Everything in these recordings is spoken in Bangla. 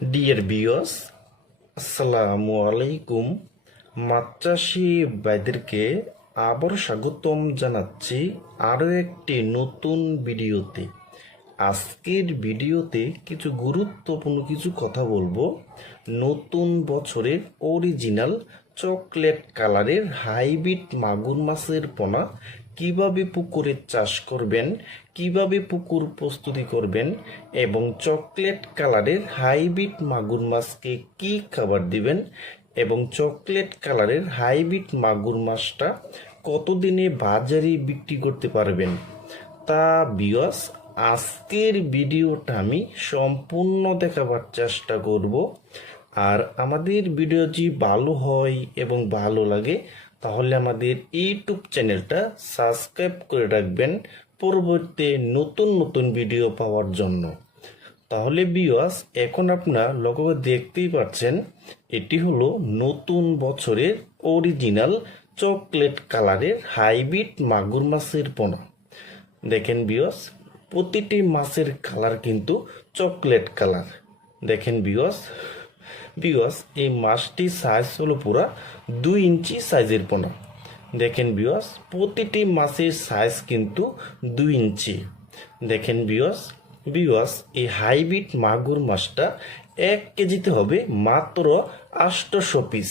ডিয়ার ভিউয়ার্স, আসসালামু আলাইকুম। মাছ চাষি ভাইদেরকে আবার স্বাগতম জানাচ্ছি আরও একটি নতুন ভিডিওতে। আজকের ভিডিওতে কিছু গুরুত্বপূর্ণ কিছু কথা বলবো। নতুন বছরের অরিজিনাল চকলেট কালারের হাইব্রিড মাগুর মাছের পোনা কিভাবে পুকুরে চাষ করবেন, কিভাবে পুকুর প্রস্তুতি করবেন এবং চকলেট কালারের হাইব্রিড মাগুর মাছকে কি খাবার দিবেন এবং চকলেট কালারের হাইব্রিড মাগুর মাছটা কতদিনে বাজারে বিক্রি করতে পারবেন, তা ভিউয়ার্স আজকের ভিডিওটা আমি সম্পূর্ণ দেখাবার চেষ্টা করব। আর আমাদের ভিডিও যদি ভালো হয় এবং ভালো লাগে তাহলে আমাদের ইউটিউব চ্যানেলটা সাবস্ক্রাইব করে রাখবেন পরবর্তী নতুন নতুন ভিডিও পাওয়ার জন্য। তাহলে ভিউয়ার্স এখন আপনারা লক্ষ্য করে দেখতেই পাচ্ছেন, এটি হলো নতুন বছরের অরিজিনাল চকলেট কালারের হাইব্রিড মাগুর মাছের পোনা। দেখেন ভিউয়ার্স, প্রতিটি মাছের কালার কিন্তু চকলেট কালার। দেখেন ভিউয়ার্স এই মাছটির সাইজ হলো পুরা 2 ইঞ্চি সাইজের পোনা। দেখেন ভিউয়ার্স প্রতিটি মাছের সাইজ কিন্তু 2 ইঞ্চি। দেখেন ভিউয়ার্স এই হাইব্রিড মাগুর মাছটা 1 কেজিতে হবে মাত্র 800 পিস।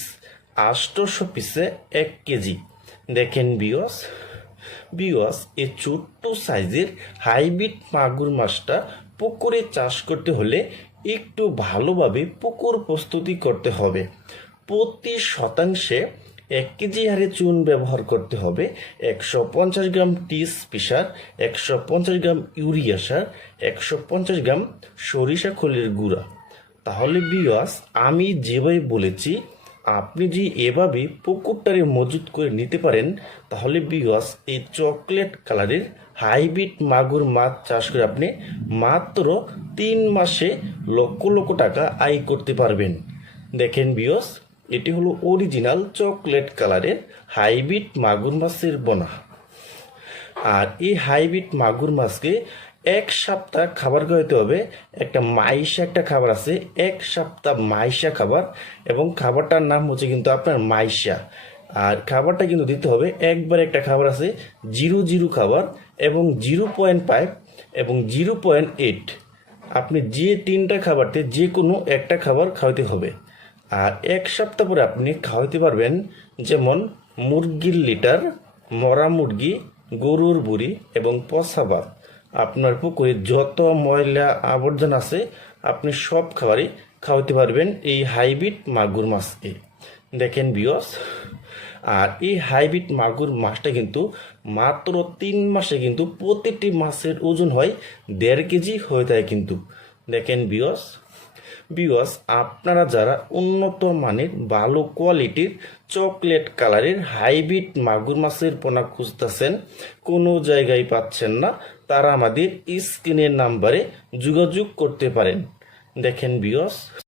800 পিসে 1 কেজি। দেখেন ভিউয়ার্স এই ছোট্ট সাইজের হাইব্রিড মাগুর মাছটা পুকুরে চাষ করতে হলে একটু ভালোভাবে পুকুর প্রস্তুতি করতে হবে। প্রতি শতাংশে 1 কেজি হারে চুন ব্যবহার করতে হবে, 150 গ্রাম টিস পিসার, 150 গ্রাম ইউরিয়া সার, 150 গ্রাম সরিষা খোলের গুঁড়া। তাহলে ভিউয়ার্স আমি যেভাবে বলেছি আপনি যদি এভাবে পুকুরটারে মজুত করে নিতে পারেন তাহলে ভিউয়ার্স এই চকলেট কালারের হাইব্রিড মাগুর মাছ চাষ করে আপনি মাত্র 3 মাসে লক্ষ লক্ষ টাকা আয় করতে পারবেন। দেখেন ভিউয়ার্স এটি হলো অরিজিনাল চকলেট কালারের হাইব্রিড মাগুর মাছের বোনা। আর এই হাইব্রিড মাগুর মাছকে 1 সপ্তাহ খাবার খাওয়াতে হবে। একটা মাইশা একটা খাবার আছে, 1 সপ্তাহ মাইশা খাবার, এবং খাবারটার নাম হচ্ছে কিন্তু আপনার মাইশা। আর খাবারটা কিন্তু দিতে হবে একবার, একটা খাবার আছে 0 খাবার এবং 0.5 এবং 0.8। আপনি যে 3টা খাবারতে যে কোনো একটা খাবার খাওয়াতে হবে। আর 1 সপ্তাহ পরে আপনি খাওয়াতে পারবেন যেমন মুরগির লিটার, মরা মুরগি, গরুর বুড়ি এবং পচা ভাত। আপনার পুকুরে যত ময়লা আবর্জনা আছে আপনি সব খাবারই খাওয়াতে পারবেন এই হাইব্রিড মাগুর মাছকে। দেখেন ভিউয়ার্স আর এই হাইব্রিড মাগুর মাছটা কিন্তু মাত্র 3 মাসে কিন্তু প্রতিটি মাছের ওজন হয় 1.5 কেজি হয়ে থাকে কিন্তু। দেখেন ভিউয়ার্স আপনারা যারা উন্নত মানের ভালো কোয়ালিটির চকলেট কালারের হাইব্রিড মাগুর মাছের পোনা খুঁজতেছেন, কোনো জায়গায় পাচ্ছেন না, তারা আমাদের স্ক্রিনের নাম্বারে যোগাযোগ করতে পারেন। দেখেন ভিউয়ার্স